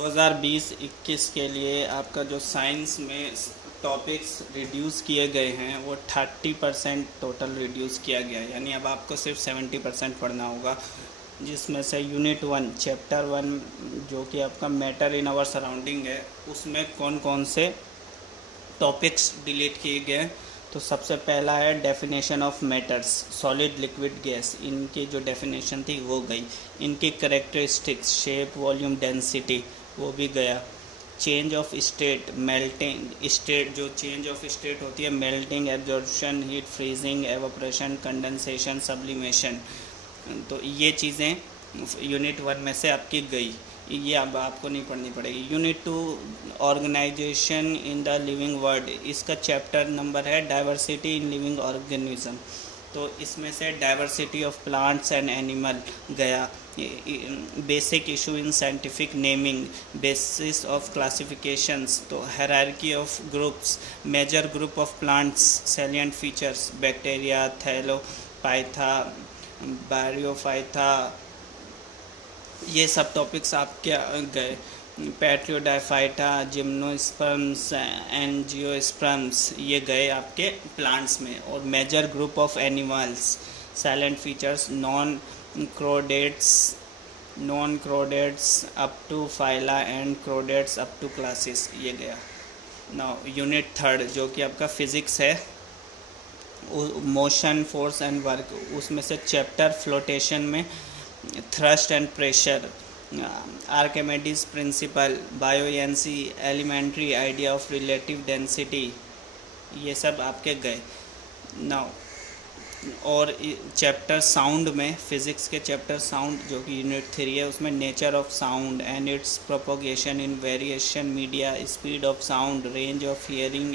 2020-21 के लिए आपका जो साइंस में टॉपिक्स रिड्यूस किए गए हैं वो 30% टोटल रिड्यूस किया गया है, यानी अब आपको सिर्फ 70% पढ़ना होगा, जिसमें से यूनिट 1 चैप्टर 1 जो कि आपका मैटर इन आवर सराउंडिंग है, उसमें कौन कौन से टॉपिक्स डिलीट किए गए। तो सबसे पहला है definition of matters, solid liquid gas, इनकी जो डेफिनेशन थी वो गई। इनकी करेक्टरिस्टिक्स, शेप, वॉल्यूम, डेंसिटी, वो भी गया। Change of state, melting state, जो चेंज ऑफ स्टेट होती है, melting, absorption, heat, freezing, evaporation, condensation, sublimation, तो ये चीज़ें यूनिट 1 में से आपकी गई, ये अब आपको नहीं पढ़नी पड़ेगी। Unit 2 organisation in the living world, इसका चैप्टर नंबर है डाइवर्सिटी इन लिविंग ऑर्गेनिज्म, तो इसमें से diversity of plants and animal गया। Basic issue in scientific naming, basis of classifications, तो hierarchy of groups, major group of plants, salient features, bacteria, thallophyta, bryophyta, ये सब topics आपके गए। पैट्रियोडाइफाइटा, जिम्नोस्पर्म्स, एंजियोस्पर्म्स, ये गए आपके प्लांट्स में। और major group of animals, salient features, non chordates up to phyla and chordates up to classes, ये गया। नाउ यूनिट 3 जो कि आपका फिज़िक्स है, मोशन, फोर्स एंड वर्क, उसमें से चैप्टर फ्लोटेशन में thrust and pressure, Archimedes principle, buoyancy, elementary idea of relative density, ये सब आपके गए। नाउ और चैप्टर साउंड में, फिज़िक्स के चैप्टर साउंड जो कि यूनिट 3 है, उसमें nature of sound and its propagation in variation media, speed of sound, range of hearing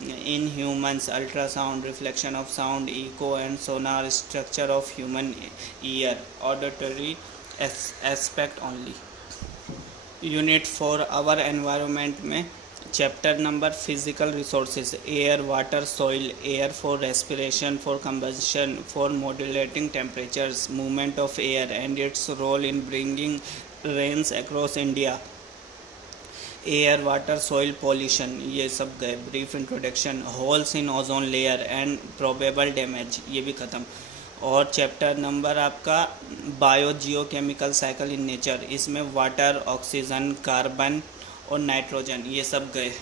in humans, ultrasound, reflection of sound, echo and sonar, structure of human ear, auditory aspect only. Unit 4 our environment में chapter number physical resources, air, water, soil, air for respiration, for combustion, for modulating temperatures, movement of air and its role in bringing rains across India, air, water, soil pollution, ये सब गए। Brief introduction, holes in ozone layer and probable damage, ये भी ख़त्म। और chapter number आपका biogeochemical cycle in nature, इसमें water, oxygen, carbon और नाइट्रोजन, ये सब गए।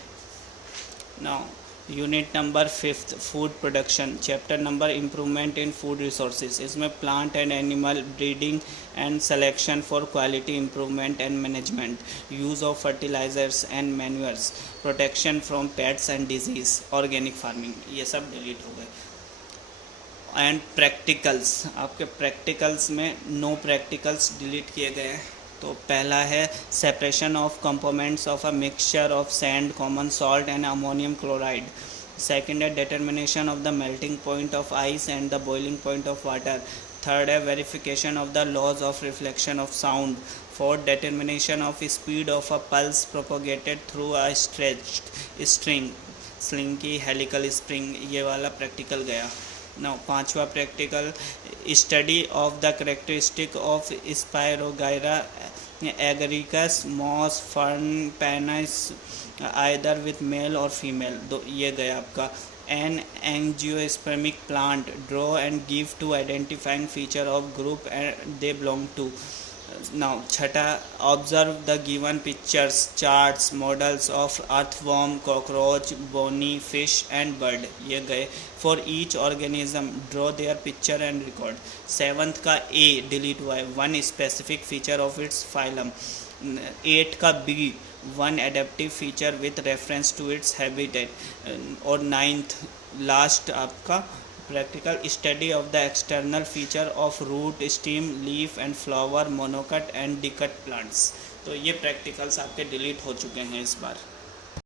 Now unit number 5 food production, chapter number improvement in food resources, इसमें plant and animal breeding and selection for quality improvement and management, use of fertilisers and manures, protection from pests and diseases, organic farming, ये सब delete हो गए। And practicals, आपके practicals में no practicals delete किए गए हैं। तो पहला है separation of components of a mixture of sand, common salt and ammonium chloride. Second है determination of the melting point of ice and the boiling point of water. Third है verification of the laws of reflection of sound. Fourth determination of speed of a pulse propagated through a stretched string, slinky helical spring, ये वाला practical गया। Now 5वां practical study of the characteristic of spirogyra agaricus, moss, fern, pinus, either with male और female, दो ये गया आपका। An angiospermic plant, draw and give two identifying feature of group and they belong to. Now छठा observe the given pictures, charts, models of earthworm, cockroach, bony, fish and bird, ये गए। For each organism draw their picture and record. 7th का A delete हुआ है, 1 specific feature of its phylum. 8 का B, 1 adaptive feature with reference to its habitat. और 9th last आपका practical study of the external feature of root, stem, leaf and flower, monocot and dicot plants. तो ये practicals आपके delete हो चुके हैं इस बार।